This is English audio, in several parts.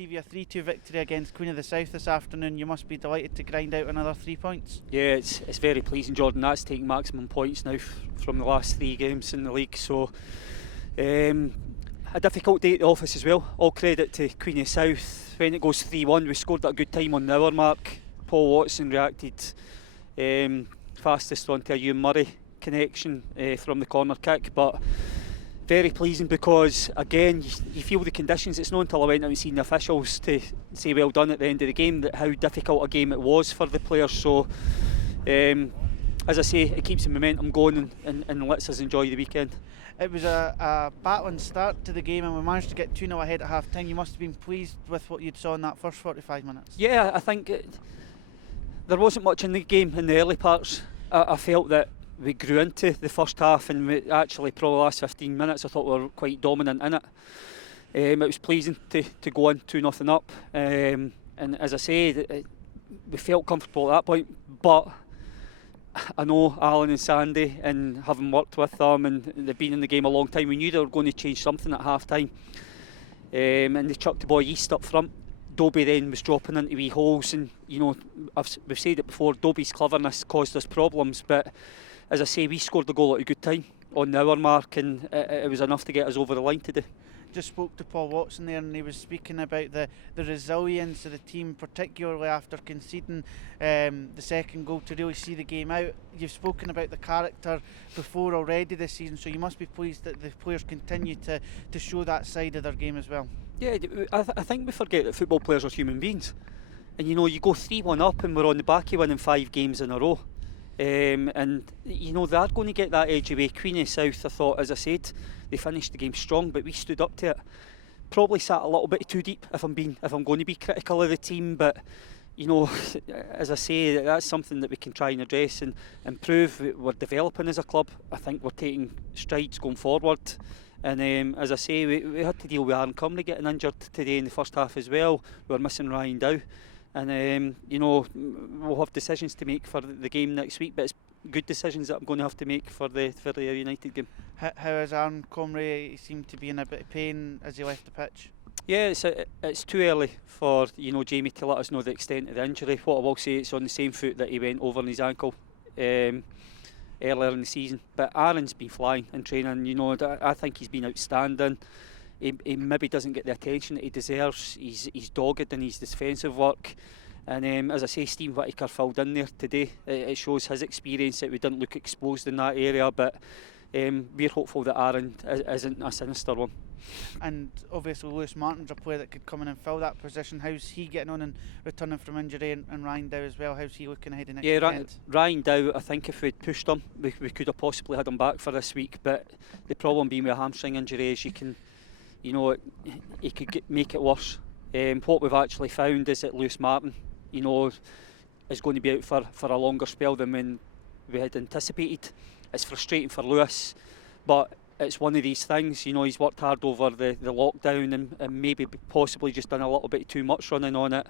Stevie, a 3-2 victory against Queen of the South this afternoon. You must be delighted to grind out another 3 points. Yeah, it's very pleasing, Jordan. That's taking maximum points now from the last 3 games in the league. So a difficult day at the office as well. All credit to Queen of the South. When it goes 3-1, we scored at a good time on the hour mark. Paul Watson reacted fastest onto a Ewan Murray connection from the corner kick, but very pleasing because again you feel the conditions. It's not until I went out and seen the officials to say well done at the end of the game that how difficult a game it was for the players. So as I say, it keeps the momentum going and lets us enjoy the weekend. It was a battling start to the game and we managed to get 2-0 ahead at half time. You must have been pleased with what you'd saw in that first 45 minutes. Yeah, I think there wasn't much in the game in the early parts. I felt that we grew into the first half, and we actually probably the last 15 minutes I thought we were quite dominant in it. It was pleasing to go in 2-0 up, and as I say, we felt comfortable at that point, but I know Alan and Sandy, and having worked with them and they've been in the game a long time, we knew they were going to change something at half time, and they chucked the boy East up front. Dobie then was dropping into wee holes, and you know, we've said it before, Dobie's cleverness caused us problems, but as I say, we scored the goal at a good time on the hour mark, and it was enough to get us over the line today. Just spoke to Paul Watson there, and he was speaking about the resilience of the team, particularly after conceding the second goal, to really see the game out. You've spoken about the character before already this season, so you must be pleased that the players continue to show that side of their game as well. Yeah, I think we forget that football players are human beings, and you know, you go 3-1 up and we're on the back of winning 5 games in a row. And you know, they're going to get that edge away. Queen of South, I thought, as I said, they finished the game strong, but we stood up to it. Probably sat a little bit too deep if I'm going to be critical of the team, but you know, as I say, that's something that we can try and address and improve. We're developing as a club. I think we're taking strides going forward, and as I say, we had to deal with Aaron Cumry getting injured today in the first half as well. We were missing Ryan Dow. And you know, we'll have decisions to make for the game next week, but it's good decisions that I'm going to have to make for the United game. How is Aaron Comrie? He seemed to be in a bit of pain as he left the pitch. Yeah, it's too early for Jamie to let us know the extent of the injury. What I will say, it's on the same foot that he went over on his ankle earlier in the season. But Aaron's been flying in training. You know, I think he's been outstanding. He maybe doesn't get the attention that he deserves. He's dogged in his defensive work, and as I say, Steve Whittaker filled in there today. It shows his experience that we didn't look exposed in that area, but we're hopeful that Aaron isn't a sinister one. And obviously Lewis Martin's a player that could come in and fill that position. How's he getting on and returning from injury, and Ryan Dow as well? How's he looking ahead of next weekend? Ryan Dow, I think if we'd pushed him, we could have possibly had him back for this week, but the problem being with a hamstring injury is he could make it worse. What we've actually found is that Lewis Martin, is going to be out for a longer spell than when we had anticipated. It's frustrating for Lewis, but it's one of these things. He's worked hard over the lockdown and maybe possibly just done a little bit too much running on it,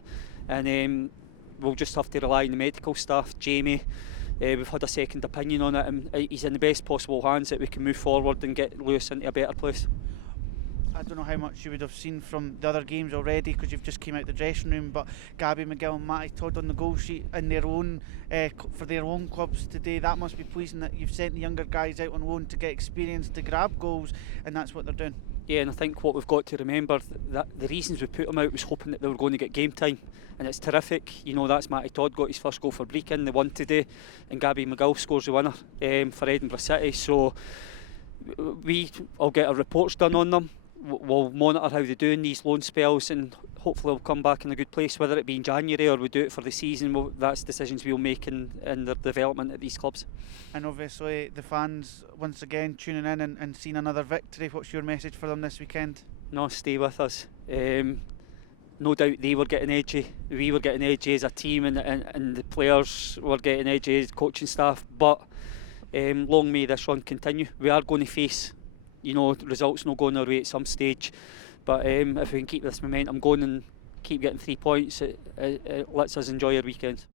and we'll just have to rely on the medical staff. Jamie, we've had a second opinion on it, and he's in the best possible hands that we can move forward and get Lewis into a better place. I don't know how much you would have seen from the other games already because you've just came out the dressing room, but Gabby McGill and Matty Todd on the goal sheet in their own for their own clubs today. That must be pleasing that you've sent the younger guys out on loan to get experience, to grab goals, and that's what they're doing. Yeah, and I think what we've got to remember, that the reasons we put them out was hoping that they were going to get game time, and it's terrific. That's Matty Todd got his first goal for Brechin, the one today, and Gabby McGill scores the winner for Edinburgh City. So I'll get our reports done on them. We'll monitor how they do in these loan spells, and hopefully they'll come back in a good place, whether it be in January or we do it for the season. That's decisions we'll make in their development at these clubs. And obviously the fans once again tuning in and seeing another victory. What's your message for them this weekend? No, stay with us. No doubt they were getting edgy, we were getting edgy as a team, and the players were getting edgy as coaching staff, but long may this run continue. We are going to face results not going our way at some stage, but if we can keep this momentum going and keep getting 3 points, it lets us enjoy our weekends.